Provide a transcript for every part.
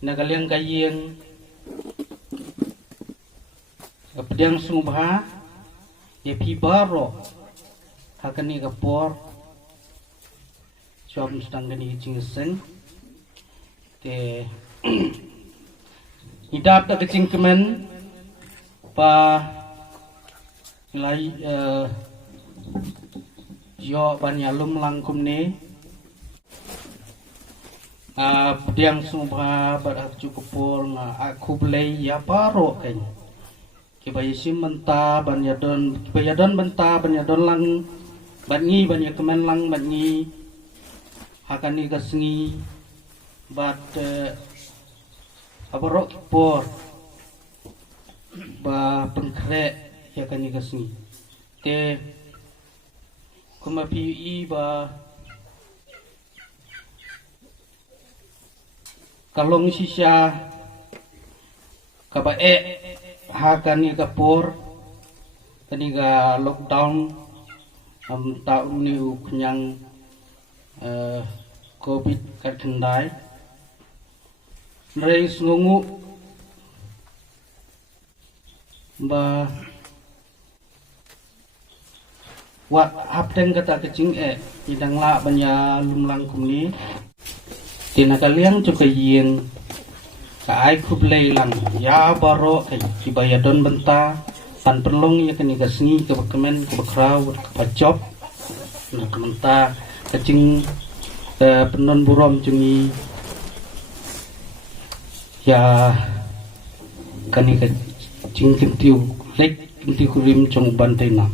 nagaliang kayeng kapediang sungubha ya pibaro hakani kapor suam sedang gani cingeseng te hidap tak kecing kemen pa nilai yo banyalum langkum ne pediang sungubha badak cukupur na aku belai ya paro kan kibayisim benta kibayadon benta banyadon lang bangi banyak kemen lang bangi hakani gasngi bat abarok por ba pengkre yakani gasngi te kuma pi ba kalong sisya kabae hakani kapor kaniga lockdown tahun ni kenyang covid kadendai reis ngungu ba wat hapten kata kecing idang la banya lumlang kumni tina kaliang cuka ying ka ai kublai lang ya baro kai kibayadon benta pan perlong ya kani gasngi ke bekemen ke bekraw ke pacop na kementa kecing penon burom jungi ya kani kecing kentiu lek kentiu kurim cong bantai na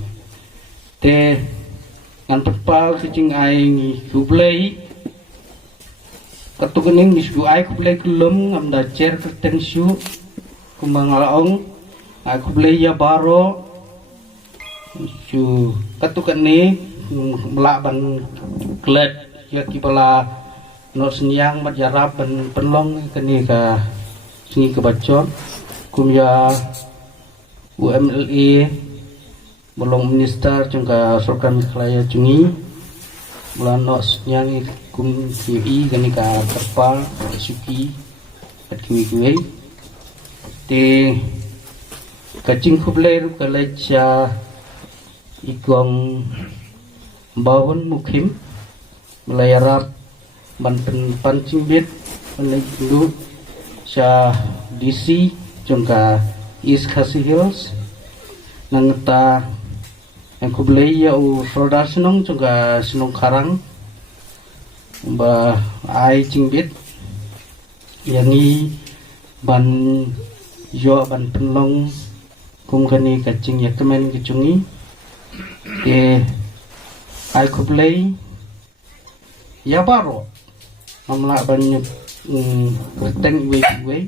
te ngan pepa kecing ai ngi kublai katukening nisgu ai kublai kelum ngamda cer keteng syu kumangalaong aku beli ya baro su katukan ni melak ban klet ya kipala no senyang mat jarab ban penlong kini ka sini ke bacor kum ya UMLE belum minister jengka sorkan kelaya jungi bulan no senyang kum QI kini ka terpal suki kat kiwi te kacing kublai kalaja igong bawon mukim melayarap banten pancing bit melayarap sa DC jengka East Khasi Hills nangeta yang kublai ya soldat senong jengka senong karang ba ai cingbit yangi ban yo ban penlong kum kani kacing ya kemen kecungi ai kublai ya baro mamla banyak keteng iwe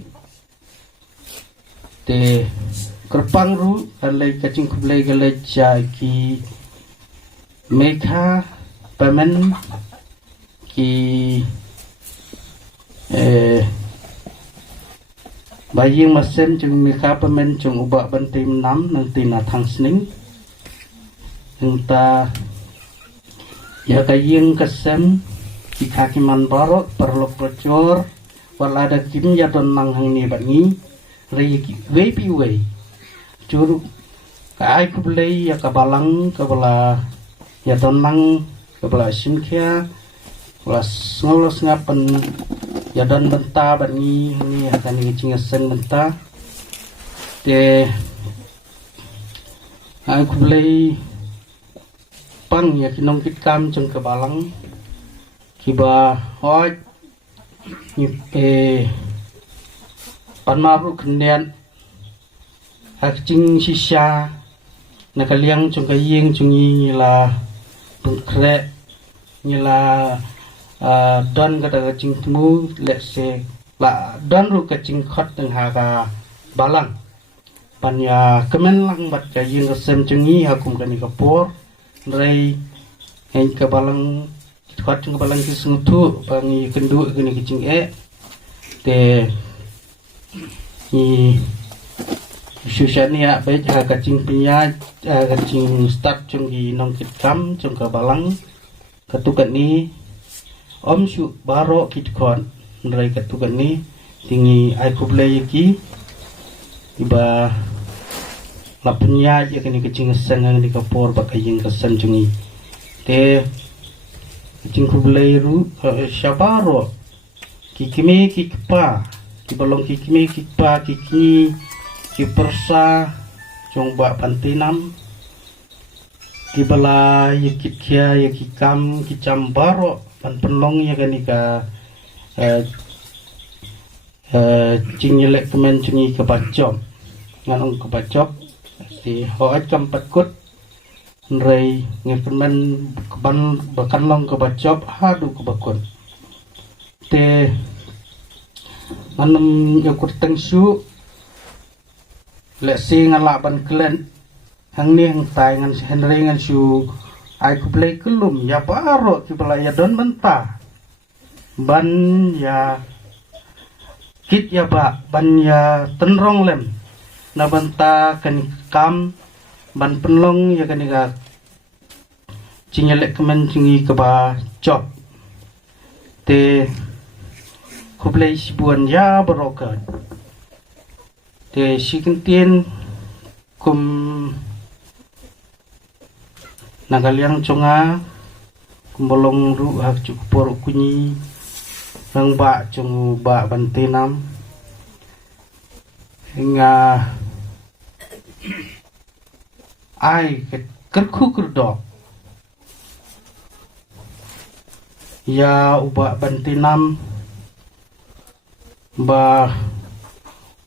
te kerpang ru alai kacing kublai galai ki mekha pamen ki baying masen jeng mekha pamen jeng ubak bantai menam nang tina thang sning nta ya kaying kesem ikaki man barok perlok percor walada kim ya don nang hang ni bangi rei pi wei juru ka ai kublai ya kabalang kabala ya don nang kabala simkhia was ngolos ngapen ya don benta bangi ni akan ni cingasen benta te ai kublai pang ya kinong kitkam jeng kebalang kiba hoj ni panmaru kendian hakcing sisya nakaliang jeng kaying jungi ngila pengkre ngila don kata kacing temu let's say la don ru kacing khot teng haga balang panya kemen lang bat kaying resem jungi hakum kani kapor rei hen kebalang khot jeng kebalang kisungtu pangi kendu kini kicing te ni susania baik kacing pinya kacing start jeng di nongkit kam jeng kebalang ketukan ni om su baro kitkon rei ketukan ni tinggi ai kublai ki iba lapunya ya kini kecing sengang di kapor pakai yang kesan cungi te kecing kublai ru syabaro kikime kikpa kibalong kikime kikpa kiki kipersa congba pantinam kibala ya kitkia ya kikam kicam baro pan penlong ya kani ka cingelek kemen cungi kebacop nganong kebacop si hoat kampat kut nrei ngekemen keban bakanlong kebacop hadu kebakun te manam yakut tengsu lesi ngalak ban kelen hang ni hang tai ngan henrei ngan su ai kublai kelum ya baro kibala ya don benta ban ya kit ya ba ban ya tenrong lem na banta kan kam ban penlong ya kan ga cingelek kemen cingi ke ba job te kublai sibuan ya barokat te sikentien kum nagaliang conga kumbolong ru hak cukupor kunyi nang ba cung ba bantinam hingga ai kerku kerdok ya ubah bantinam ba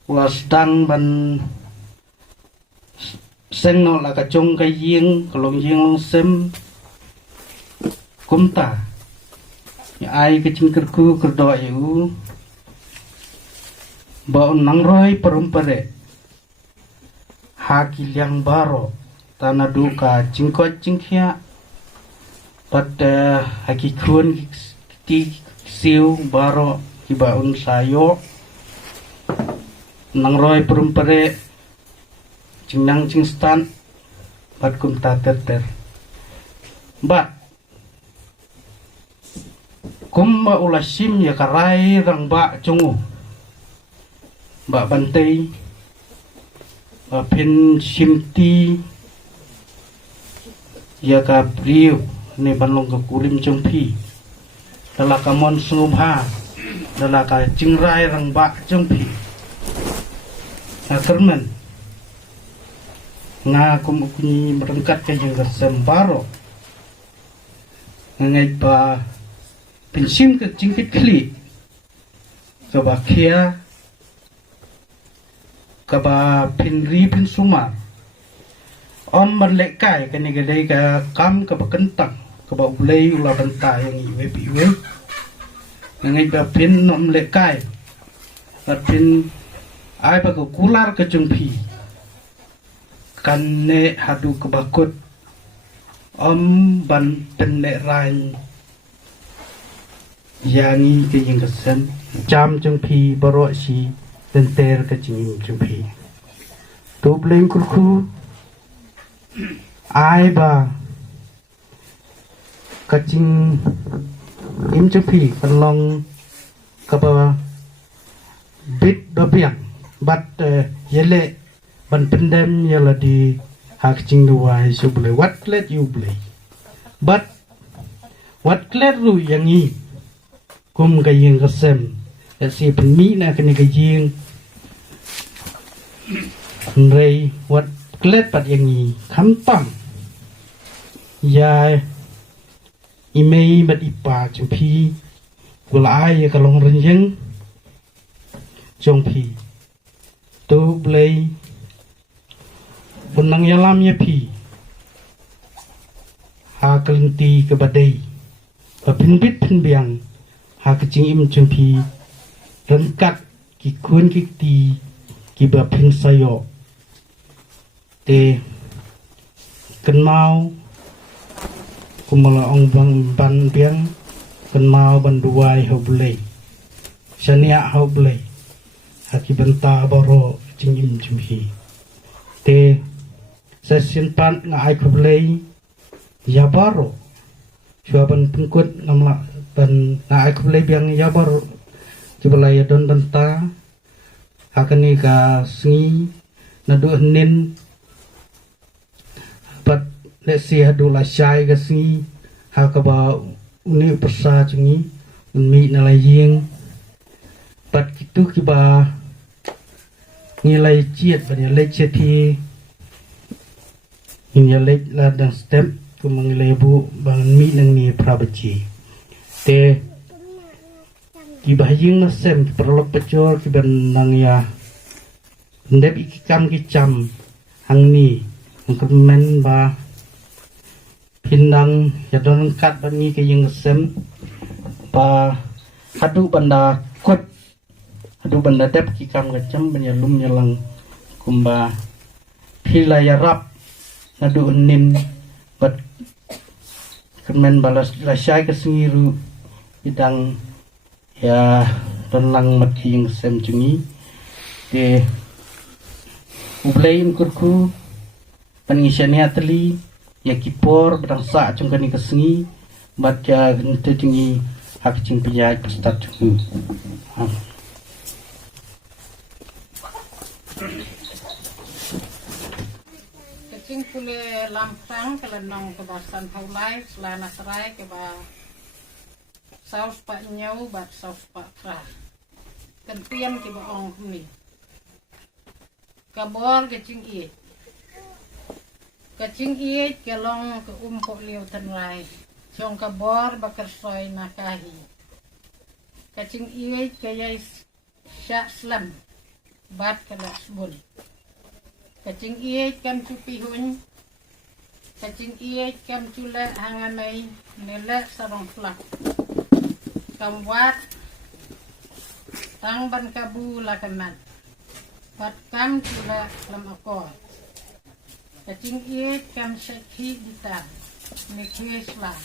ulasdang ban seng no la kacong kai ying kalong ying long sem kumta ya ai kecing kerku kerdok yu ba nang roi perumpare haki liang baro tanah duka cingkot cingkia pada haki kun ti siu baro kibaun sayo nang roi perumpare cingnang cingstan bat kum ter bat kum ba ulasim ya karai rang ba cungu ba bantai pen simti ya ka priu ne banlong ka kulim jongpi dala ka mon sungha dala ka cingrai rang ba jongpi na kermen nga kum ukni merengkat ka jeng sembaro ngai ba pensim ke cingkit kli ka ba kia kaba pinri pin sumar on merlekai kani gadai ka kam kaba kentang kaba ulai ula benta yang iwe piwe ngai ba pin nom lekai pin ai ba ko kular ke jungpi kan ne hadu kebakut om ban penle rain yani ke yang kesen jam jungpi baro si tenter ke cingin jumpi tu bleng kurku ai ba kacing im jumpi penlong kaba bit babiang bat yele ban pendem yela di hak cing duai su boleh what let you play but what let ru yang i kum kayeng kesem si penmi na kini kajing rei wat klet pat yang ni kantang ya imei bat ipa jumpi gulai ya kalong renjeng jongpi tu blei punang yalam ya pi ha kelinti ke badai pinbit pinbiang ha kecing im jumpi rengkat ki kun ki ti ki ba ping sayo te kenmau kumala ong bang ban biang kenmau ban duai hoblei shania hoblei haki benta baro cingim jumhi te sesimpan ngai hoblei ya baro shuaban pengkut namla ban ngai hoblei biang ya baro kibalaya don banta akani ka sngi nadu nin pat lesi hadu la shai ka sngi hakaba uni persa cungi unmi nalaying pat kitu kiba ngilai ciet bani lek ceti ini lek la dan step ku mengilai bu bang mi nang ni prabaci te kibahing na sem perlok pecor kiban nang ya ndep ikam kicam hang ni ngkemen ba pindang ya don kat bani ke yang sem pa hadu banda kot hadu banda dep kikam kacam bani lum nyalang kumba pilaya rap hadu nin bat kemen balas lasai ke sengiru bidang ya don lang mat yang sem cungi de ublain kurku pengisiannya atli ya kipor bedang sa cung kani kesengi bat ya ente cungi hak cing piyai pestat cungi kecing kule lampang kelenong kebasan haulai selana serai keba saus pak nyau bat saus pak frah kentian keba ong ni kabor kecing i kelong ke umpok liu tenrai Chong kabor bakar soy nakahi. Kacing iway kayay syak slam. Bat kalas bun. Kacing iway kam cupihun. Kacing iway kam cula hanganay nila sarong flak. Kam wat tang ban kabu lakaman. Bat kam cula lam akor. Kacing iway kam syakhi gitar. Nikwe slah.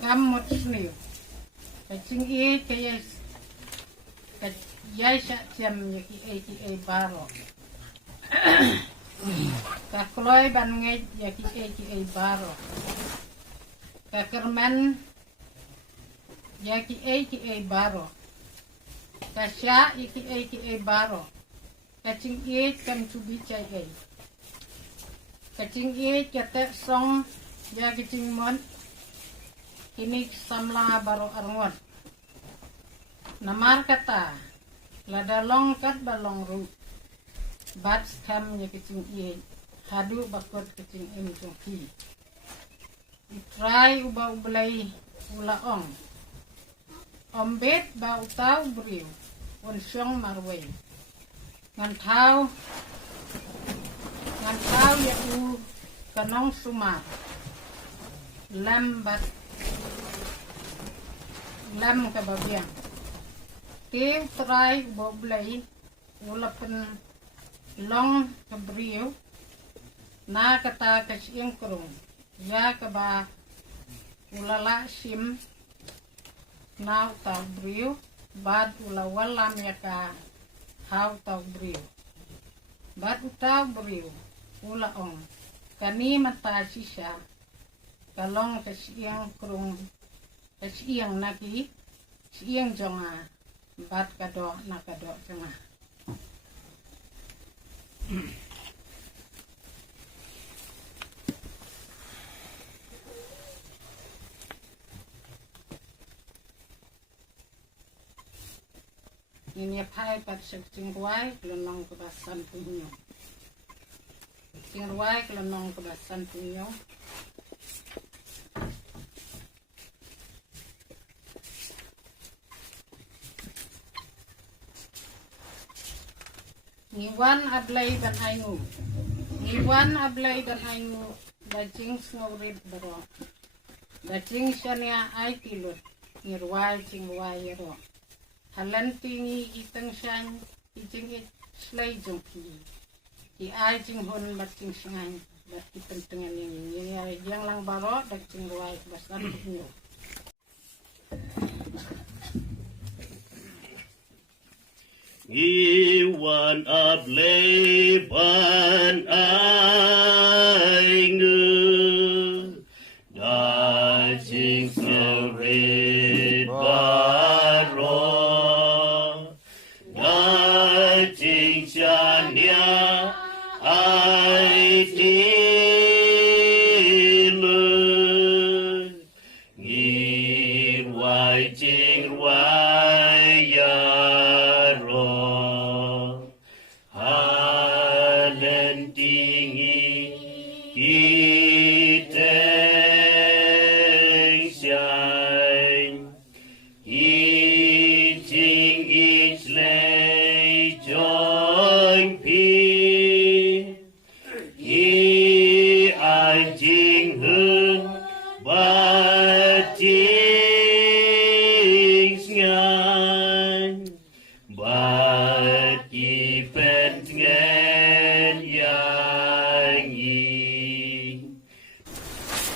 Kam mot sniu. Kacing iway kayay yai syak jam yaki baro. Kakloy ban ngej yaki baro. Kakerman yaki baro. Kasya yaki baro. Kacing iway kam cubi cay. Kacing iway kata song ya kacing mon. Ini samla baro arngot. Namar kata lada long kat balong ru. Bat kam ya kacing iway. Hadu bakot kacing im jongki. Itrai uba ublay ulaong. Ombet ba utaw beriu. Unsyong marway. Ngantau ya u kanong sumar. Lam kababiang. Tiu try boblay ulapan long kabriyo na kata kasyeng krong. Ya kaba ulala sim na utaw briyo bad ulawalam ya ka haw taw briyo. Bad utaw briyo ulaong kani mata sisa kalong kasyeng krong kasyeng naki siyeng jonga bat kado nakado jonga. Ini pai pat cingruai kelonong kebasan punyo. Cingruai kelonong kebasan punyo. Niwan ablay dan aingu. Niwan ablay dan aingu. Dajing sngawrid baro. Dajing syania ay kilot. Ngirway cingway yaro. Halan tingi itang syan. Ijing slay jongki. Ki ay jinghon bat jing singay. Bat ipentengan ini. Yang lang baro. Dak cingway basan punyo. Iwan ableban ainge dajing serit baro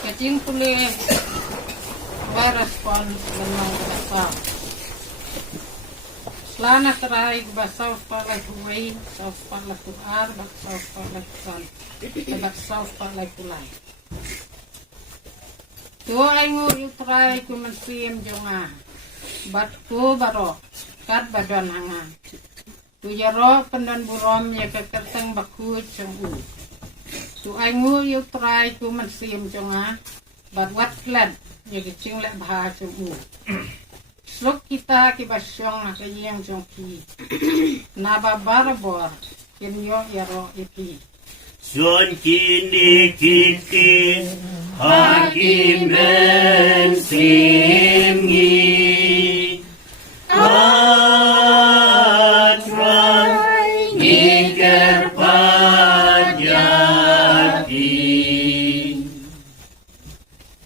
Kacing pulih berespon dengan berapa. Selana terai basau palai kuai, sau palai kuar, basau palai kuan, basau palai kulai. Tua aingu terai ku mesim jonga, bat ku baro, kat badan hangan. Tu jaro pendan burom ya kekerteng baku cenggu. Tu aingu terai ku mesim jonga, bat wat klan ya kecing lek bah cenggu. Slok kita kibasyong na kayang jongki. Naba barabor kinyo yaro ipi. Son kini kiki hakim ben simgi. Atrai ngikir pajati.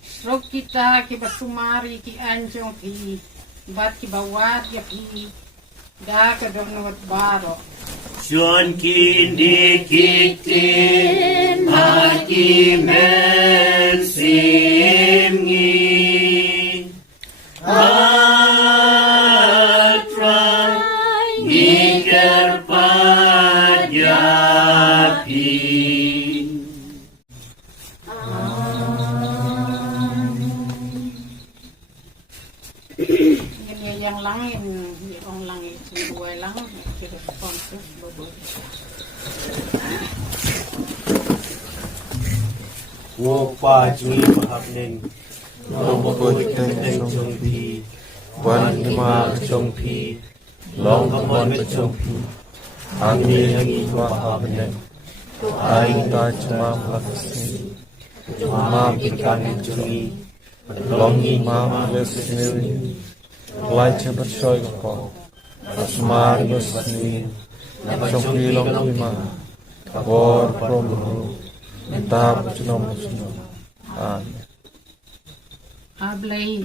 Slok kita kibasumari ki anjong pi. Bat ki bawat ya pi da ka donot baro Son kini kiki hakim ben simgi. Atrai ngikir pajati. yang langin yang langin dua lang kita sponsor bobo Wo pa chui mahapning Long ko teng chong pi Wan ma chong pi Long kamon ma chong pi Ang ni hangi mahapning Ai ta chma mahapning Ma pikan chungi Long ni ma lesni Laitnya bersoy ko, asmar besni, chong pi long pi ma, kabor promo, entah cunom cunom, amin. ablay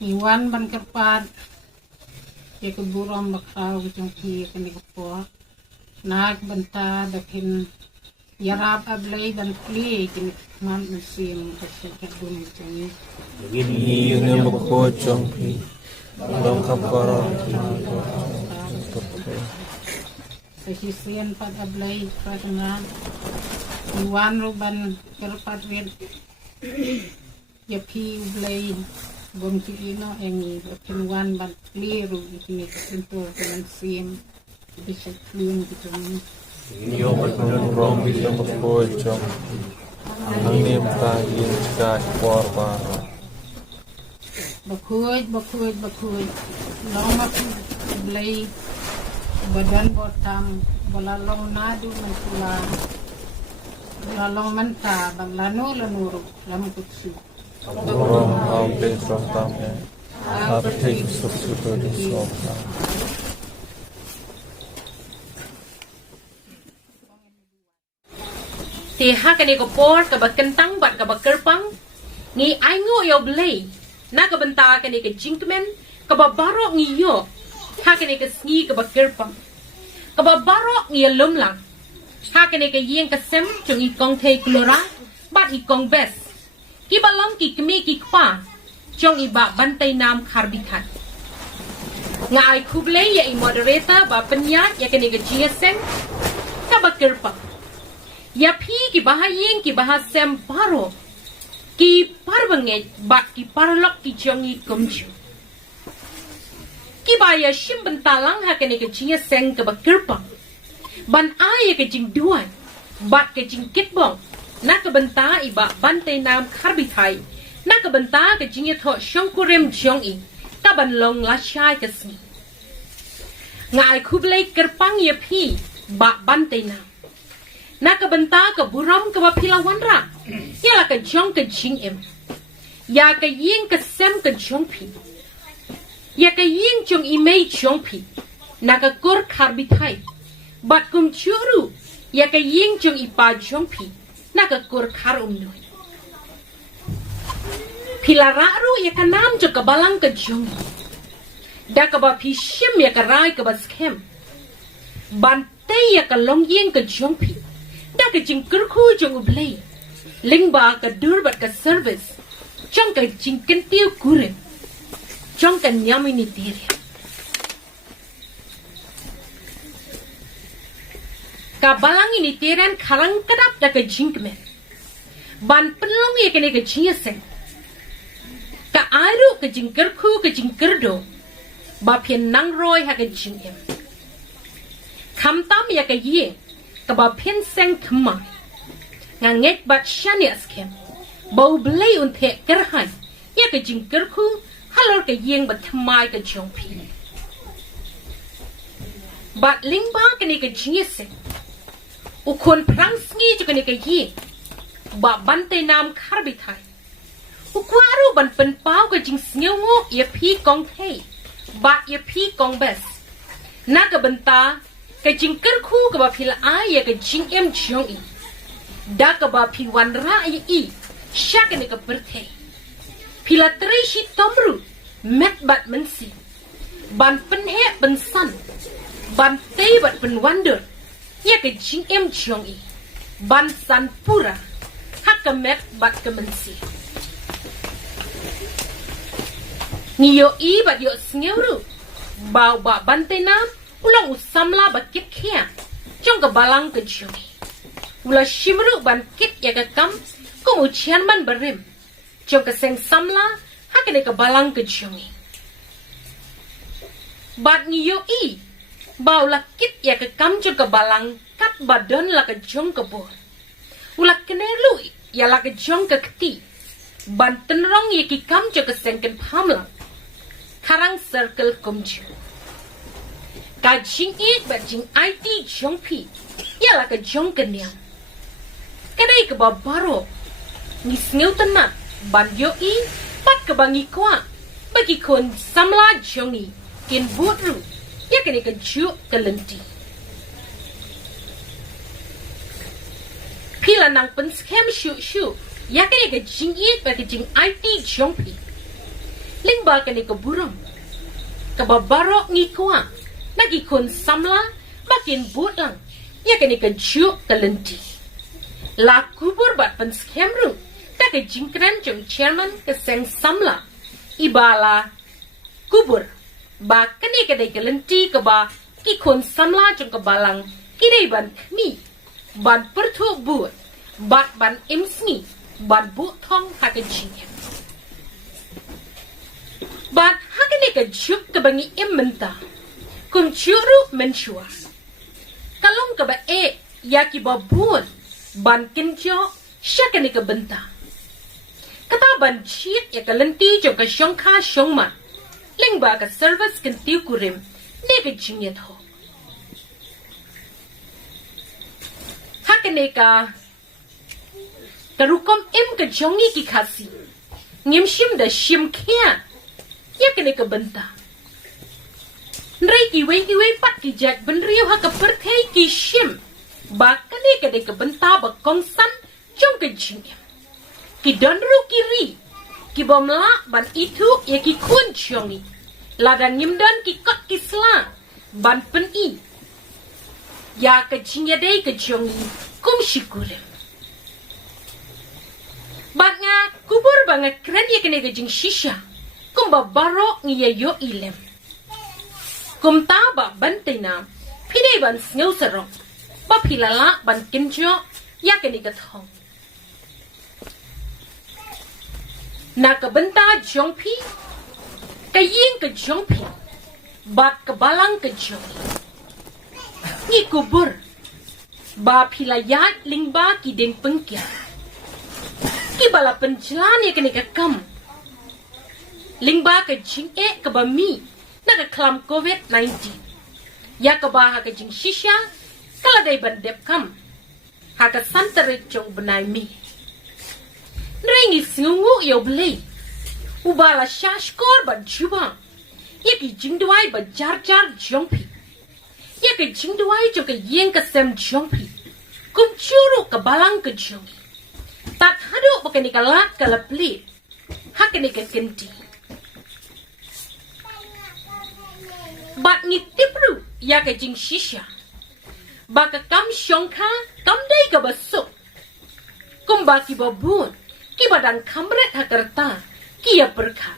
iwan ban kerpat ya keburam bakraw jong pi kani ko nag banta dakin yarab ablay dan kli kini man mesim kasi kadun jong Ini yang berko chong pi, long kabor sesisian pad ablay pradana iwan ruban kerpat red ya pi ablay bom ino engi kinuan ban kliru ikini kesentuh dengan sim bisa klin gitu Ini yang berko yang berko chong pi, ang niem ta yin chka kabor baro. bakuy lama ablay badan botam balalong nadu mantulan balalong manta baglano lanuro lam kutsu Orang ang besok tamnya, apa tek susu di sofa. Tiha kani ko por ka bakentang bat ka bakerpang ni aingo yo blay na ka benta kani ka jinkmen ka babaro ngi yo ha kani ka sngi ka bakerpang ka babaro ngi lumlang ha kani ka yeng ka sem chung i kong thei klora bat i kong bes ki balam ki kmi ki kpa chung i ba bantai nam kharbikat nga ai kublay ya i moderator ba penyat ya kani ka gsm ka bakerpang ya pi ki bahayeng ki bahasem baro ki parbange bat ki parlok ki jongi kumchu ki baya shim bentalang ha kene ke jinga seng ke bakirpa ban ai ke jing duan bat ke jing kit bong na ke benta iba ban te nam kharbi thai na ke benta ke jing ye tho shong kurem jong i ka ban long la shai ke si ngai kublai kerpang ye phi ba ban te nam na ke benta ke buram ke ba philawan ra ya la ke jong ke jing em ya ke ying ke sem ke jong phi ya ke ying jong i mei jong phi na ke kur kharbi thai bat kum churu ya ke ying jong i pa jong phi na ke kur khar noi philara ru ya ke nam jo ke balang ke jong da ke ba phi shim ya ke rai ke ba skem ban te ya ke long ying ke jong phi da ke jing kur khu jong u blei ling ba ke dur bat ke service jong ke jing ken tiu kure jong ke nyam ini tire ka balang ini tiran kharang kadap da ke jing men ban penlong ye ke ne ke jing sen ka aru ke jing ker khu ke jing ker do ba phien nang roi ha ke jing em kham tam ya ke ye ka ba phien seng khma nga ngek bat shani askem bau blei un the ker han ya ke jing ker khu halor ke yeng ba thmai ke jong phi bat ling ba ke ne ke jing sen u kon prang sngi jo ke ne ke yi ba ban te nam khar bi thai u kwaru ban pen pau ke jing sngiu ngo ye phi kong thei ba ye phi kong bes na ke benta ke jing ker khu ke ba phil ai ye ke jing em jong i da ke ba phi wan ra ye i sha ke ne ke per thei phila tri shi tomru met bat men si ban pen he ban san ban te bat pen wonder ya ke jing em jong i ban san pura hakamet bat kemensi niyo i bat yo sngeuru bau ba ban te nam ulang usamla ba kit khia jong ke balang ke jong i ula shimru ban kit ya ke kam ko mu chian man barim jong ke seng samla hakene ke balang ke jong i bat niyo i bau la kit ya ke kam jong ke balang kat badan la ke jong ke bor ula kene lu ya la ke jong ke kti ban tenrong ye ki kam jong ke sengken phamla karang circle komju ka jing i ba jing it jong phi ya la ke jong ke niam kene ke ba baro ni sneu tana ban yo i pat ke bangi kwa bagi kon samla jong i kin butru ya kene ke ju ke lenti pila nang pen scam shu ya kene ke jing i ba ke jing it jong phi ling ba kene ke buram ke ba baro ngi kwa nagi kon samla bakin butlang ya kene ke ju ke lenti la kubur bat pen scam ru ta ke jing kran jong chairman ke seng samla ibala kubur ba kene ke dai ke lenti ke ba ki kon samla jong ke balang ki dai ban khmi ban perthu bu bat ban imsni ban bu thong ha ke jing bat ha ke ne ke juk ke bangi imenta kun churu menchua kalong ke ba e ya ki ba buon ban kinjo sha ke ne ke benta kata ban chit ya ke lenti jong ke shong kha shong ma ling ba ka service kan tiu kurim ne ke jing ye tho hakene ka karukom im ke jongi ki khasi ngim shim da shim khia ya kene ka benta nrei ki wei pat ki jak ben riu ha ka per thei ki shim ba kene ka de ka benta ba kong san jong ke jing ki don ru ki ri ki bom la ban itu ye ki kun jongi la dan ngim dan ki kot ki sla ban pen i ya ka jing ya dei ka jongi kum shikure bat nga kubur banga kren ye kene ka jing shisha kum ba baro ngi ye yo ilem kum ta ba ban te na phidei ban sneu sarong ba philala ban kinjo ya kene ka thong na ka benta jong phi ka yin ka jong phi bat ka balang ka jong ni kubur ba philayat lingba ki deng pengkia ki bala penjalan ya kene kam lingba ka jing ka ba mi na ka klam covid-19 ya ka ba ha ka jing shisha kala dai ban dep kam ha ka santare chong benai mi nrengi singu yo blei ubala shashkor ba juba ya ki jing duai ba jar jar jongpi ya ka jing duai jo ka yeng ka sem jongpi kum churu ka balang ka jong tak hadu ba ka ni ka lat ka la pli ha ka ni ka kenti bat ni tipru ya ka jing shisha ba ka kam shongka kam dai ka basuk kum ba ki babun ki badan kamret hakarta ki ya perka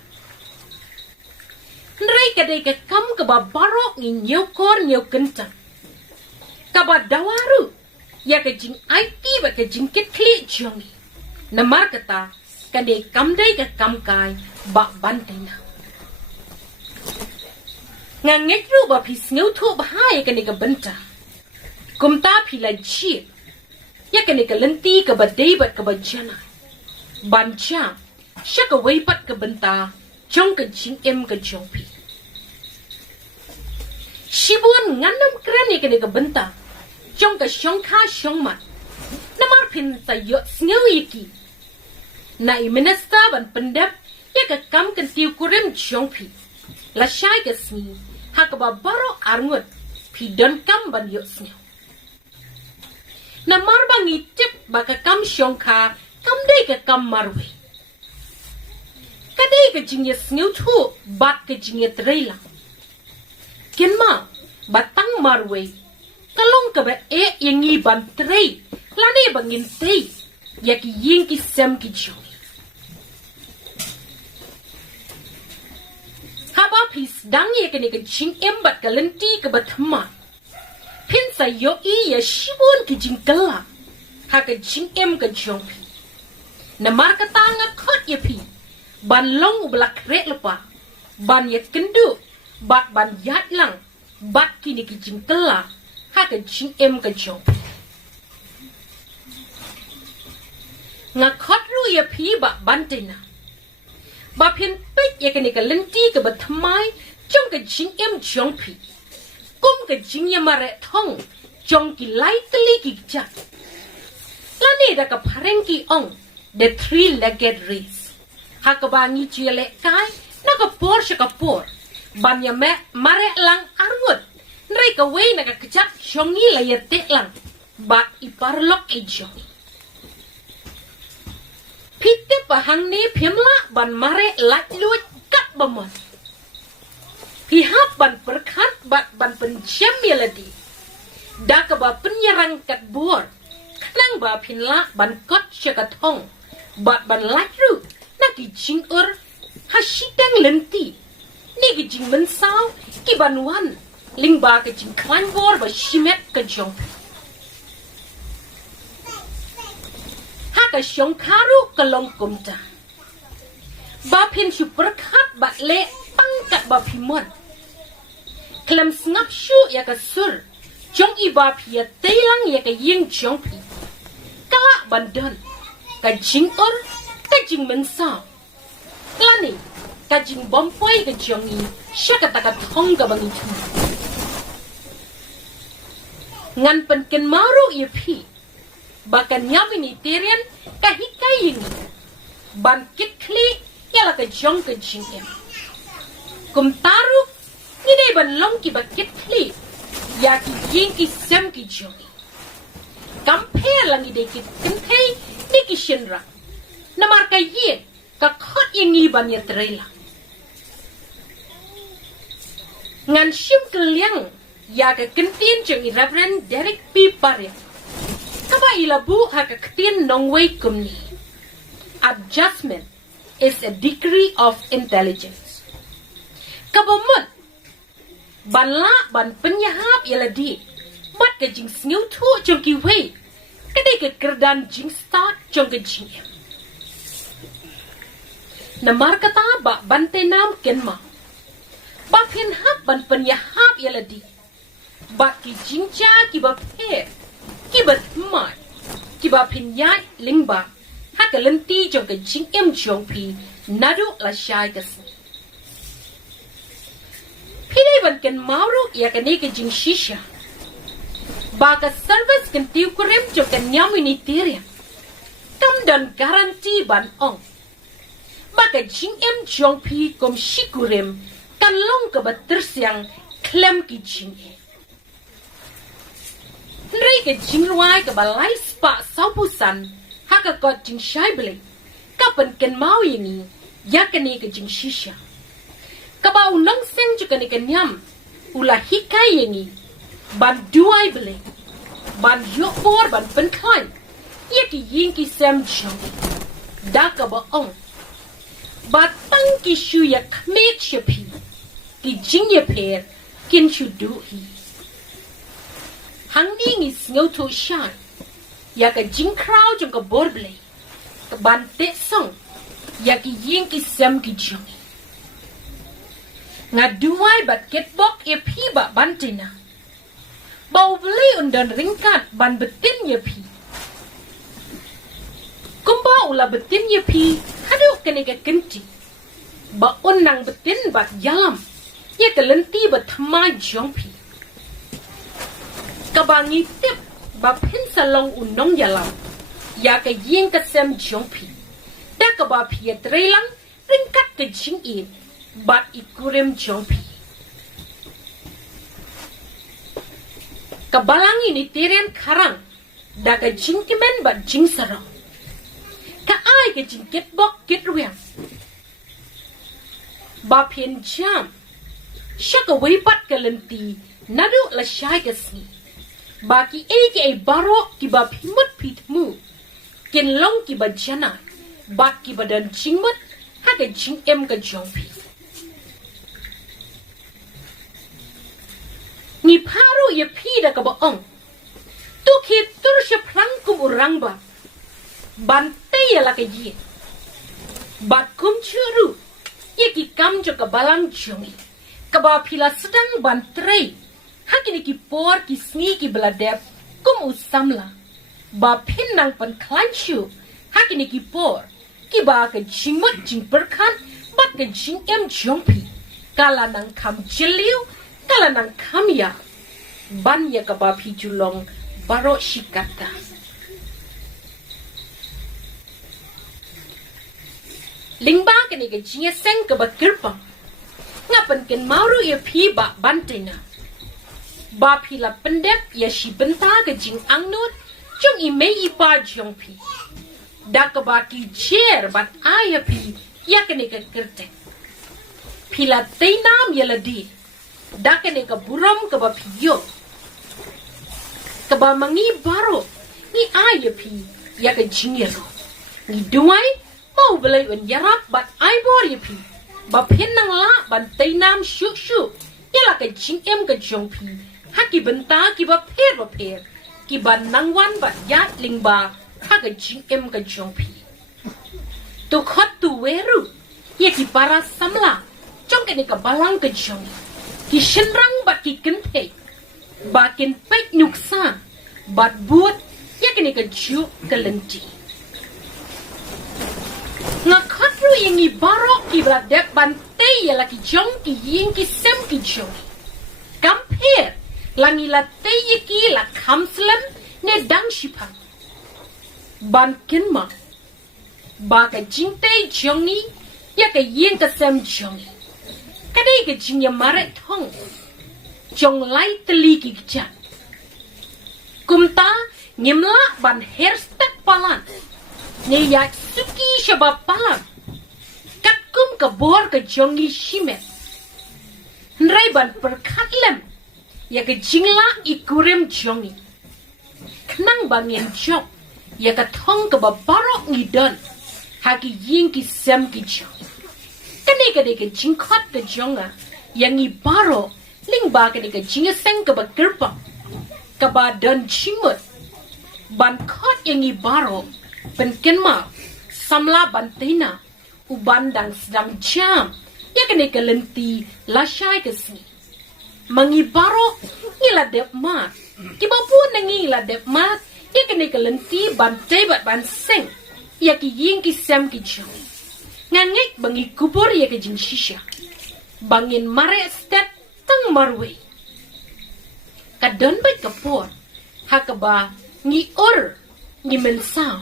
nrai ka dai ka kam ka ba barok ni nyokor nyok kentang ka ba dawaru ya ka jing IT ba ka jing ketli jongi na markata ka dai kam dai ka kam kai ba bantina ngangek ru ba pis ngau thu ba hai ka ni ka benta kumta phila chi ya ka ni ka lenti ka ba dei ba ka ba jana bancha shaka wei pat ka benta chong ka jing em ka chong pi shibun nganam krani ka ni ka benta chong ka shong kha shong mat namar phin sa yo sneu yiki na I minister ban pendap ya ka kam kan tiu kurem chong pi la shai ka sni ha ka ba baro arngut pi don kam ban yo sneu namar bangi tip ba ka kam shong kha kam dai ka kam marwe kadai ka jingye sneu thu bat ka jingye treila kenma batang marwe kalong ka ba yangi ban trei lane bangin trei ya ki ying ki sem ki jo haba pis dang ye ka ni ka jing em bat ka lenti ka batma pin sa yo I ya shibun ki jing kala ha ka jing em ka jong na marka tanga khot ye pi ban long ublak re lepa ban ye kendu bat ban yat lang bat kini ki jing kala ha ka jing em ka jong nga khot ru ye pi ba bantina ba pin pik ye kani ka lenti ka ba thamai chong ka jing em jong pi kum ka jing ye mare thong chong ki lai tli ki cha lani da ka phareng ki ong the three-legged race hakabangi chile kai nakapor siya kapor banya me mare lang arngot nray ka way nakakachak syongi layate lang bat iparlok ijongi pite pahang ni pimla ban mare latluit kat bamon pihak ban perkat bat ban penjam yaladi dak ba penyerang kat buor kanang ba pinla ban kot siya katong bat ban latru naki jing hasidang lenti ni ki jing mensaw ki banwan lingba ka jing klangor ba shimet ka jong ha ka shong karu ka long kumta ba pin super khat ba le pangkat ba pimon klem snap shu ya ka sur jong I ba pia teilang ya ka ying jong pi kala bandon ka jing ka jing mensaw klani ka jing bompoi ka jongi syaka taka thong ka bangi thu ngan penken maru ye pi bakan yamini terian ka hikai yingi ban kitli yala ka jong ka jing em kum taru ni dai ban long ki ba kitli ya ki jing ki sem ki jongi compare lang ide ki kentai ni ki shinra namar ka ye ka khot yingi ban ye trela ngan shim keliang ya ka kentin jeng Reverend Derek P. Parya kaba ilabu ha ka kentin nongway kumni adjustment is a degree of intelligence kabamut banla ban penyahap yaladi mat ka jing sniu thu jong ki wei kadai ka kerdan jing start jong ka jing namar kata ba bante nam kenma ba pin hap ban penyahap yaladi ba ki jingcha ki ba phe ki bat mai kiba pin yai lingba ha ka lenti jong ka jing em jong pi nadu la shai ka pidai ban ken mauru ya ka ne ka jing shisha ba ka service kan tiu kurem jong ka nyam ini tiria kam dan garanti ban ong ba ka jing em jong pi kom shikurem kan long ka ba tersiang klem ki jing e Nrei ke jing ruai ke balai spa saupusan haka got jing shai beli kapan ken mau ini ya kene ke jing shisha kaba unang seng juga ne ken nyam ula hikai ini ban duai beli ban yok bor ban pen kai ya ki yin ki sem jong da ka ba ong ba tang ki shu ya kmet shapi ki jing ye per kin shu du hi Hang ni ngau to shan ya ka jing crowd jong ka borble ka ban te song ya ki yin ki sem ki jong nga duai bat get bok e pi ba bantina bau beli undan ringkat ban betin ye pi kumba ula betin ye pi hadu kene ka kenti ba unang betin bat yalam ya ka lenti ba thma jong pi kabangi tip ba pin salong unong yalam ya ka yin ka sem jongpi da ka ba pia trelang ringkat ke jing in bat ikurem jongpi kabalang ini tirian karang da ka jing kimen ba jing sarong ka ai ka jing get bok get ruang ba pin jam shaka wei pat ka lenti nadu la shai ka sni Baki eke baro kiba pimut pitmu ken long kiba jana bak kiba dan jingmut haga jing em ka jongpi ni paru ye pida ka ba ong tu ki tursha prangkum urang ba bante ya la ka yi bat kum churu ye ki kam jo ka balang jongi ka ba pila sedang bantrei Hakini ki por ki sngi ki beladep kum usamla ba pin nang pan klanshu hakini ki por ki ba ka jingmut jing perkan bat ka jing em jongpi kala nang kam jiliu kala nang kam ya ban ya ka ba pi julong baro shikata lingba kini ka jing seng ka ba kirpa ngapan ken mauru ya pi ba bantina ba pila pendep ya shi benta ke jing angnut chung I mei I pa jong pi da ka ba ki chair bat aya pi ya kene ka kerte pila teinam ya ladi da kene ka buram ka ba pi yo ka ba mangi baro ni aya pi ya ka jing ya ro ni duai mau belai wen yarap bat ai bor ya pi ba pen nang la ban teinam shu shu ya la ka jing em ka jong pi Haki benta ki ba per ki ba nangwan ba yat lingba ha ga jing em ka jongpi to khot tu weru ye ki para samla chong ke ni ka balang ka jong ki shinrang ba ki kente ba kin pek nuksan bat buat ye ke ni ka ju ka lenti nga khatru yengi barok ki ba dep ban te ye la ki jong ki yin ki sem ki jong compare Langi la teyeki la kamslam ne dang shipang. Ban kinma. Ba ka jingte jongi ya ka yin ka sem jongi. Kadai ka jingya maret hong. Jong lai teli ki kichat. Kumta ngimla ban hairstek palan. Ne ya suki shabab palan. Kat kum ka bor ka jongi shimet. Nrai ban perkatlem. Ya ka jingla ikurem jongi knang bangin jok ya ka thong ka barok ngidon haki yin ki sem ki jong kane ka de ka jingkhat ka jonga yang I baro ling ba ka de ka jinga seng ka ba kirpa ka ba dan chimut ban khat yang I baro pen kenma samla ban tena ubandang sedang jam ya ka de ka lenti la shai ka sni mangi baro ngila dep mat kiba pu nangi la dep mat ya kene ke lenti ban tebat ban seng ya ki ying ki sem ki chong ngan ngek bangi kubur ya ke jing shisha bangin mare step tang marwe kadon bat kapor hakaba ngi or ngi mensao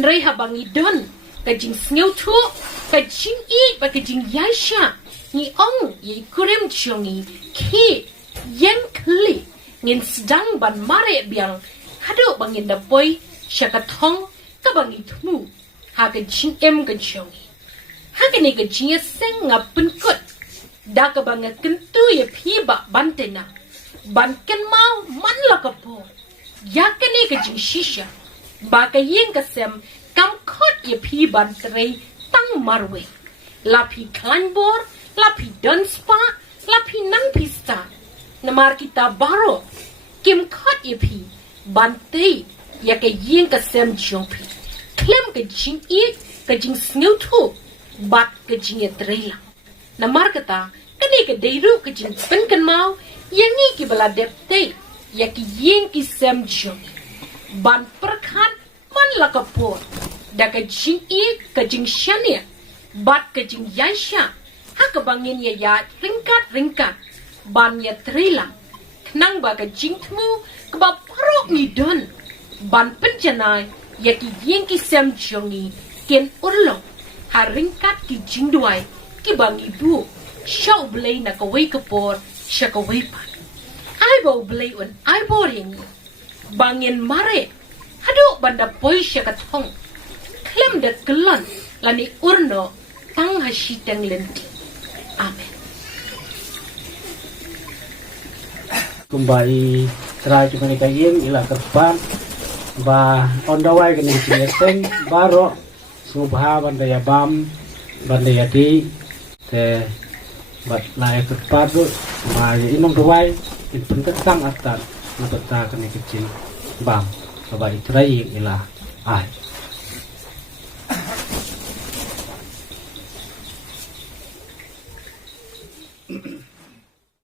nrei habangi don ka jing sneu thu ka jing i ba ka jing yaisha ni ong ye kurem chongi ki yang kli ngin sedang ban mare biang hado bangin da boy syakathong ka bangi thmu ha ka jing em ka chongi ha ka ni ka jing seng ngapun kot da ka banga kentu ye phi ba bantena ban ken mau man la ka po ya ka ni ka jing shisha ba ka yeng ka sem kam khot ye phi ban trei tang marwe la phi klanbor la phi don spa la phi nang pista namar kita baro kim khot ye phi ban te ya ka yeng ka sem jong phi klem ka jing e ka jing sneu thu bat ka jing ye trei la namar kata kani ka deiru ka jing pen kan mau yengi ki bala dep te ya ki yeng ki sem jong ban perkhan man la ka por da ka jing e ka jing shania bat ka jing yaisha ha ka bangin ya ringkat ban ya trila knang ba ka jing thmu ka ba pro ni don ban penjanai ya ki yeng ki sem jongi ken urlo ha ringkat ki jing duai ki bangi bu shau blei na ka wei ka por sha ka wei pa ai bo blei un ai boring bangin mare hado banda poi sha ka thong klem de kelon lani urno tang hasitang lenti amen kumbai try to kani kayin ila kapan ba on the way kani sing baro subha bandaya bam bandaya di te bat lai kapadu ma inong the way in pentatang atat matata kani kecil bam ba try ila ai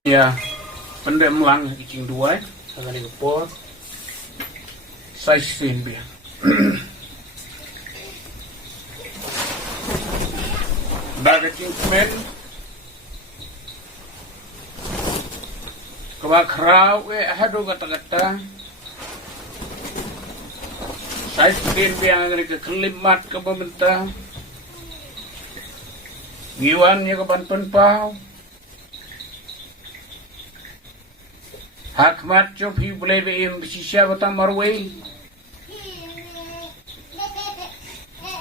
ya pendek melang icing dua akan dikepot size sin biar dah kecing semen kebakrau hadu kata-kata size sin biar akan kekelimat ke pemerintah ngiwannya ke bantuan pau Hakmat jo phi boleh beim sisya batang marwei.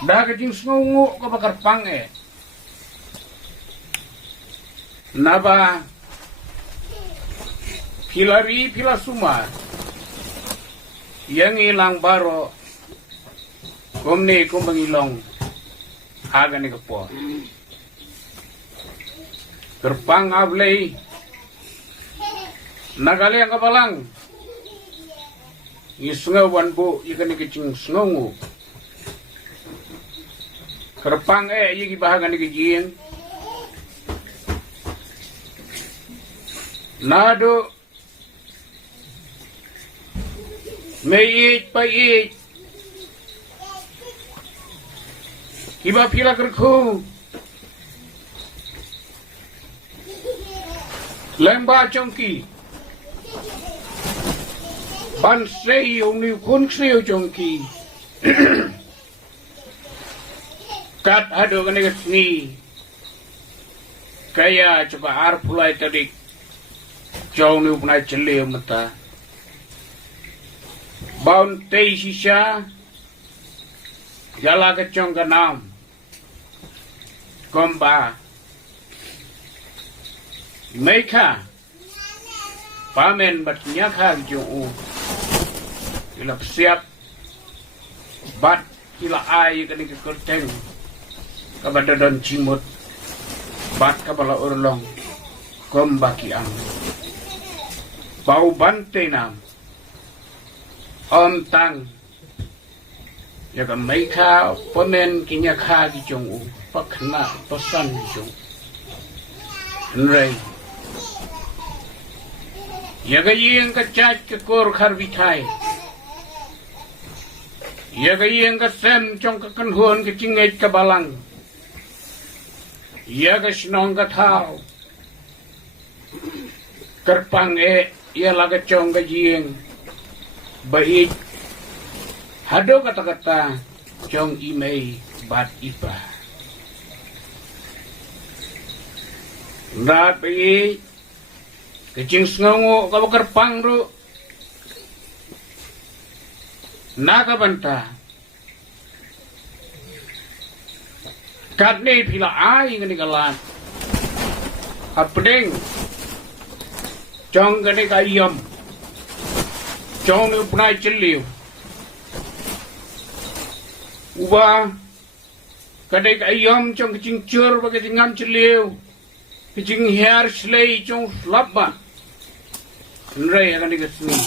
Dah kecing sengungu ke bakar pang Naba pilari pila suma yang hilang baro komne kom bangilong haga ni kepo. Terpang ablei nagali ang kapalang isungawan po ikan ikicing sungungu kerpang iki bahagan ikijin nado mayit payit kiba pila kerku lemba chongki ban seyo ni kun seyo jongki kat ado kani kesni kaya coba ar pulai tadi jauh ni punai celi mata baun tei sisa jala kecong kenam komba mereka pamen batnya kah jauh ila siap bat ila ai kani ke kerteng kabada don cimut bat kabala urlong kombaki ang bau bante nam om tang ya kan mereka pamen kinya kah jauh pakna pesan jauh nrei ya ga yeng ka chat ke kor khar bitai ia ka yang ka sem trong ka kan huan ka chingai ka balang ia ka snong ka thao kerpang ia la ka chong ka jing baik hado kata-kata chong imei bat ipa ndat baik kecing sngongo ka kerpang ru naga banta katne pila ai ngani kalan apdeng chong ngani kayam chong nu pnai chiliu uba kadai kayam chong kecing cur ba kecing ngam chiliu kecing hair slay chong labba nrai ngani kesni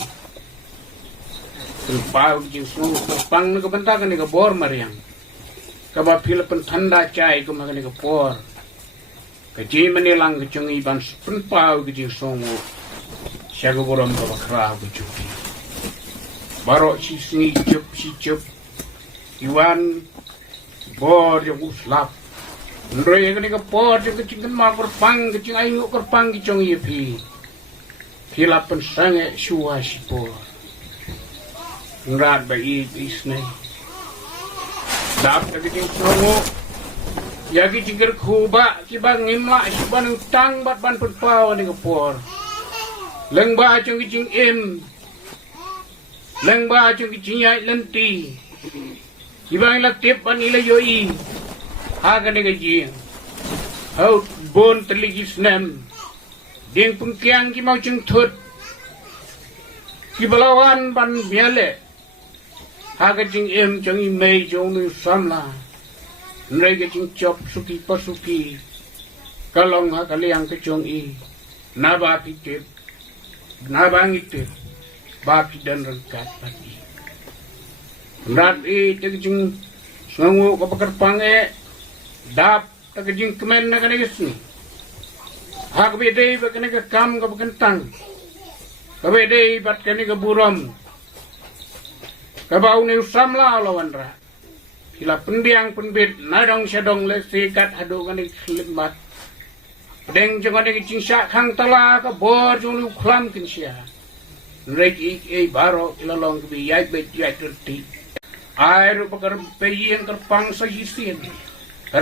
pau jing sung pang ne benta kan ne bor mariang ka ba phil pen thanda chai ko ma ne por ka ji mani lang ke chung i ban pen pau ke jing sung sha go boram ka ba khra ko chu baro si chup iwan bor yo uslap ndre ne ka por je ke jing ma kor pang ke jing ai kor pang ke chung i phi philapen sange shuwa si por ngrad ba isne dap lagi jing songo yagi jingir khuba ki bang ngimla si ban tang bat ban pau ni kapor leng ba chung jing em leng ba chung jing yai lenti ki bang la tip ban ila yoi ha ga ni ga jing hau bon terligi snem ding pungkiang ki mau chung thut ki balawan ban biale haga jing em jang i mei jong nu samla nrei ga jing chop suki pasuki kalong ha kaliang ke jong i na ba pi te na bang ite ba pi dan rengkat pati rat e te jing sangu ko pakar pange dap te jing kemen na kane gesni hak be dei ba kane ka kam ka kentang ka be dei bat kane ka buram kabau ni samla lawan ra kila pendiang penbit nadong sedong le sikat adu kan limbat deng jong ade cing sya khang tala ka bor jong lu khlam kin sia rek e baro kila long bi yai be yai terti air pakar peyin terpang sa yisin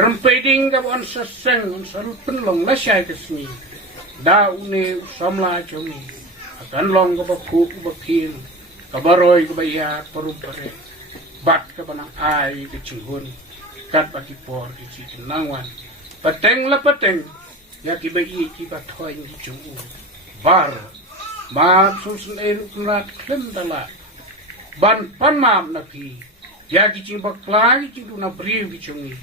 rempeding ka bon seseng on saru penlong la syai kesni da une samla jomi akan long ka baku bakin kabaroi kebaya peru pere bat ke panang ai ke cinghun kat bagi por ke cinangwan peteng la peteng ya ki bayi ki bathoy ki chungu bar ma susun eru kunat klem dala ban pan mam na pi ya ki cing bakla ki cing na briu ki chungi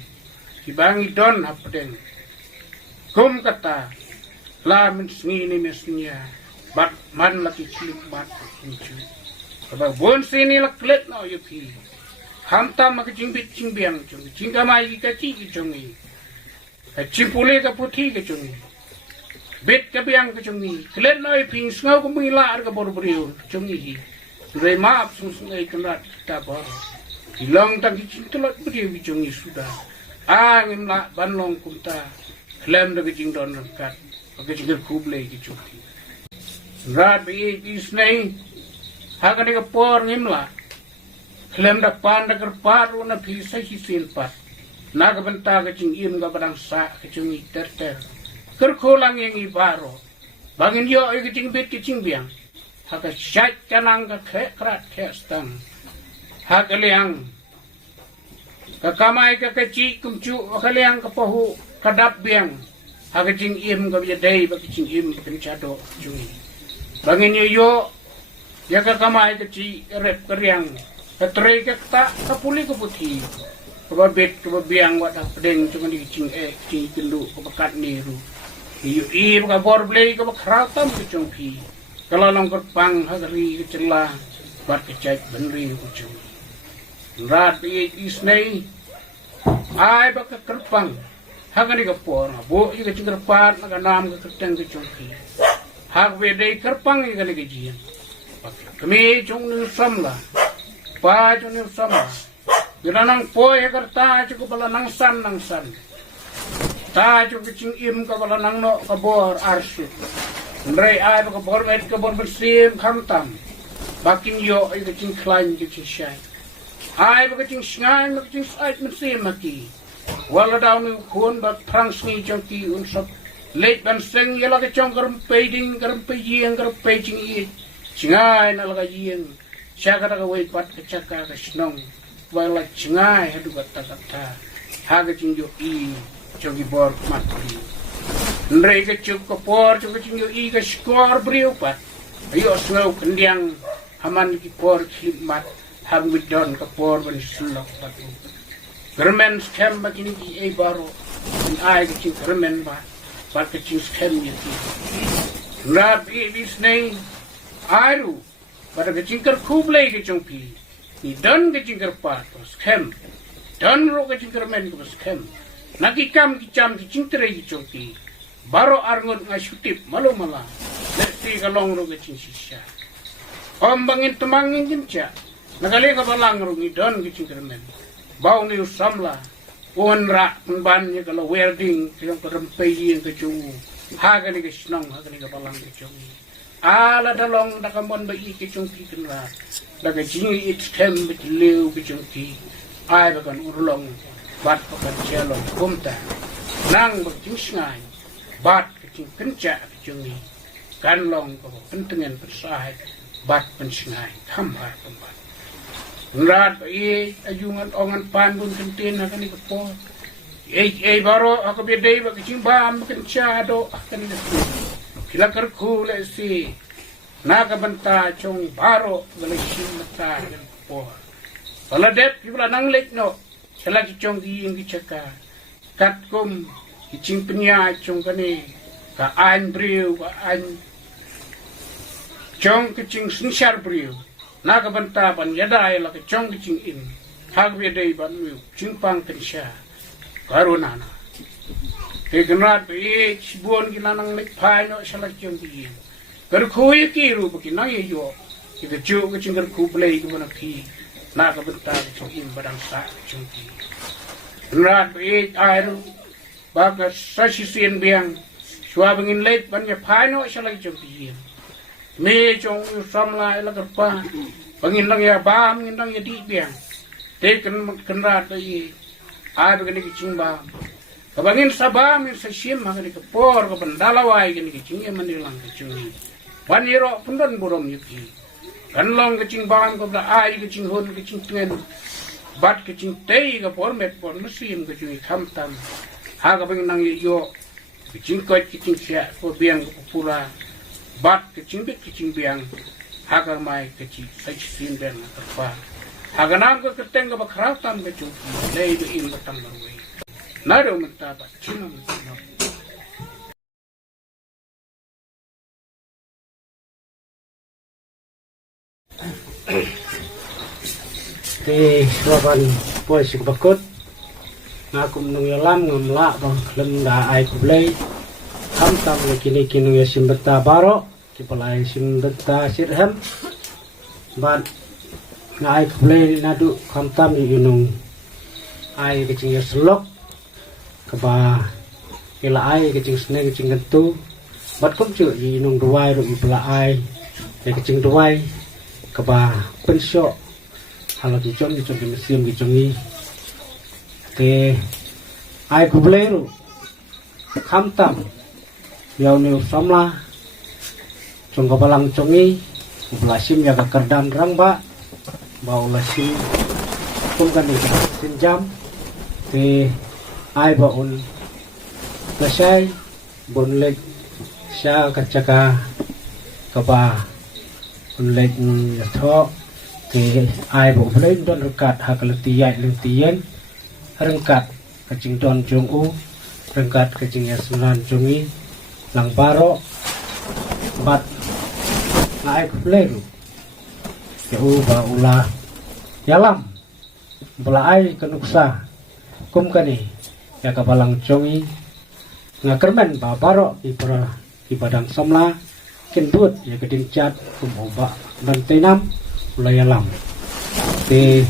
ki bangi don apdeng kum kata la min sngi ni mesnya bat man la ki cilik bat ki chungi Kalau bon sini lak klet no yuki, hamtam mak jingbit jingbiang jung, jinggamai ka ci jungi, ka cimpule ka puti ka jungi, bet ka biang ka jungi, klet no yuki sngau ka mila ar ka bor boriu jungi, rei maaf sungai kenat kita bor, hilang tang cintulot boriu jungi sudah, angin la banlong kumta, klem da jing don kat, ka jingir kuble ki jungi, rat bi isnei. Haga ni kapor ngimla, klem da pan da kerparu na pisa hisin pat, naga benta ka cing im ka badang sa ka cing ter kerkolang yang ibaro, bangin yo ay ka cing bit ka cing biang, haga syait kanang ka krat stang, haga liang, kakamay ka kaci kumcu kaliang ka pahu kadap biang, haga cing im ka biyaday ba ka cing im ka chado cungi, bangin yo ya kakamay kaci rep keriang katray kakta kapuli kaputi kababit kababiang wata pedeng cuma di cing cing kendu kabakat niru i kabor blay kabakratam kecung pi kalau long kerpang hagari kecela bat kecai benri kecung rat isnei ai baka kerpang hagani kapor bo i kecing kerpat naganam keceng kecung pi hag wedai kerpang i kali kejian kami chung ni samla pa chung ni samla Gira nang poy kerta cukup bala nang san. Ta cukup cing im ka bala nang no ka bor arsu. Ndrei ai ka bor met ka bor bersim khantam. Bakin yo ai ka cing klain ka cing syai. Ai ka cing sngai ka cing sait bersim maki. Wala daw ni kun ba prang sni jong ki unsop. Late ban seng yala ka chong karam peding karam peying karam pejing i. Cingai na laga ying. Siya ka wait pat ka chaka ka snong. Wala cingai hadu kata haga cinjo i cogi bor matri ndrei ka cuk ka por cogi cinjo i ka skor briu pat ayo snow kendiang haman ki por klip mat hab widon ka por ban sulok pat germen skem bakini ki e baro in ai ka cing germen ba pat ka cing skem ni ki rab i bisnei aru pada ka cing kar kublai ka chongpi ni don ke cingkar pat skem don ro ke cingkar men ke skem naki kam ki cham ki cingtre ki chongki baro arngon ngasutip malu mala leti kalong ro ke cing sisya om bangin temangin kinca nakale ka balang ro ni don ke cingkar men bau ni samla unra ban ni kalau welding yang kerempai yang ke chungu haga ni ke snong haga ni ka balang ke chungu ala dalong dakamon ba i ke chongki kenra daga jingi it stem bit lew ke chongki ai ba kan urlong bat pa kan chelong kumta nang ba jing sngai bat ke ching kenca ke chungi kan long ko pentengen persai bat pen sngai khamha kumbat nrat ba i ajungan ongan pan bun kentin akan ni ko ei baro aku bedai ba ke ching bam kenca do akan ni kilakar kule si naga banta chong baro galishim mata po pala dep kibla nang lek no sala ki chong gi ngi chaka kat kum ki ching pnya chong kani ka an briu ka an chong ki ching sinshar briu naga banta ban yada la ki chong ki ching in hag be dei ban mu ching pang kan sha karuna na kegenrat be chibuan ki nanang mek phai no sala chong ki gar khoi ki ru ki na ye yo ki de chu ki chingar khu play ki mana ki na ka benta chong im badang sa chong ki rat be ai ru ba ka sa shi sien biang shwa bangin leit ban ye phai no sala chong ki me chong yu sam lai la ka pa bangin lang ya ba bangin lang ye di biang te kan rat be ai ba ni ki ching ba kabangin sabam yung sa siyem mga ni kapor kapandalaway gani kaching yaman nilang kaching waniro pundan burom yuki kanlong kaching bang kabla ay kaching hun kaching tungen bat kaching tay kapor met por nasiyem kaching ikamtam ha kabangin nang yo kaching kot kaching siya po biyang kapupura bat kaching bit kaching biyang ha kamay kaching sa chisin biyang kappa ha ganam ka kateng kabakratam kaching lay doon batang marway Naro mentaba, cina mentaba. Di suapan poy sig bakut, ngakum nung yalam ngamla bang klem da ay kublay, tam kini nung yasim beta baro, kipalay sim beta sirham, ban nga ay kublay nadu tam yunung ay kecing yaslok. Kaba ila ai kecing seneng kecing gentu bat kum cu yi nung duai ru ibla ai ya kecing duai kaba pensyo halo di chong di mesim di chongi te ai kuble ru khamtam yau ni samla chong kabalang chongi ublasim ya ka kardam rang ba bau lasim kum kan ni sinjam te ai ba un lasai bon lek sha kachaka kaba un lek tho ke ai ba blei don rekat hakalati yai lentien rengkat kacing don jong u rengkat kacing yasnan jongi lang baro bat ai blei ru ya u ba ula yalam bela ai kenuksa kum kani ya kabalang jongi ngakermen babaro ibadang samla kenbut ya geding cat kumoba bantenam ulayalam te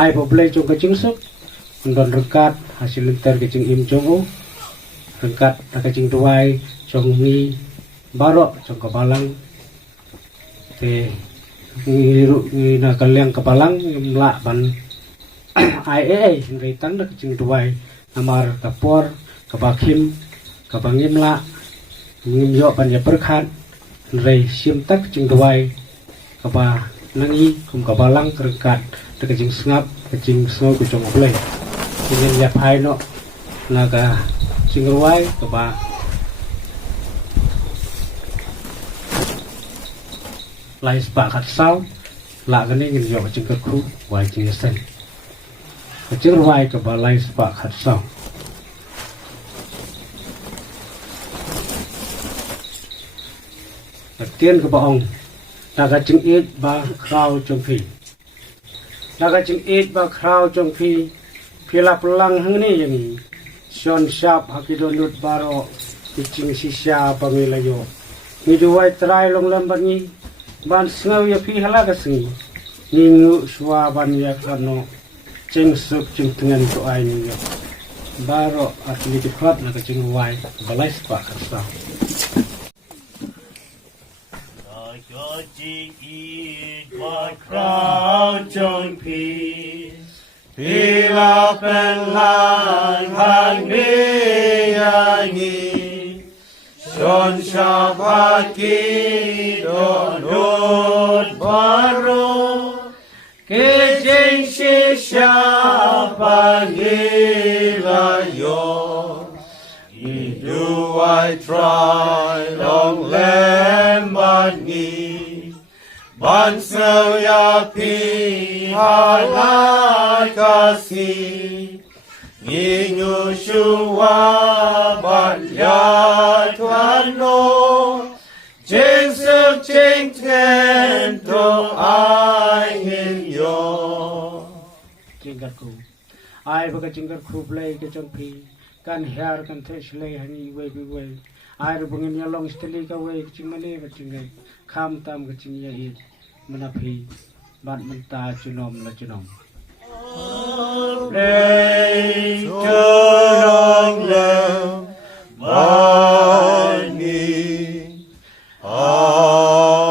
ai bo blai chung ka ching suk don rekat hasil inter ke ching im chung u rekat ka ching tuai chung ni barok chung ka balang te ngi na kalyang kapalang la ban ai ngai tang da ching tuai amar kapor kabakhim kabangim la ngim yo pan ya perkhat rei sim tak ching tuai kaba nangi kum kabalang kerkat da ching sngap ching snow ku chung blai ching ya phai no naga ching ruai kaba lai spa khat sau la ga ni ngin yo ching ka khu wai ching sen ching ruai kaba lai spa khat sau tiên của ông đã có chứng ít ba khao trong phi đã có chứng ít ba khao trong phi phi là pulang hang ni yang son sap hakidon lut baroicing sisa pangilayo ni duai trai long lam bangi ban sngau ya phi hala ka singi ni ngu swa ban ya kano ching sup ching tengan to ai ni yo baro atli di khat na ka ching wai balai spa ka sa cho chinh ít và khao trong phi phi là bên làng hàng mi anh son sa ba ki do nốt baro ke chinh si sa ba ni la yo do I try long lamb but me ban so ya pi ha ka si ni nyu shu wa ban ya twan no jing suk jing ten to I in yo jingkat ku ai ba ka jingkat ku play ke trong phi kan hair kan thisle hani we ai ru bungin ya long stili ka we chingmale ba chingai kham tam ka chingya it manaphi bat manta chunom la chunom pray to long love bani amen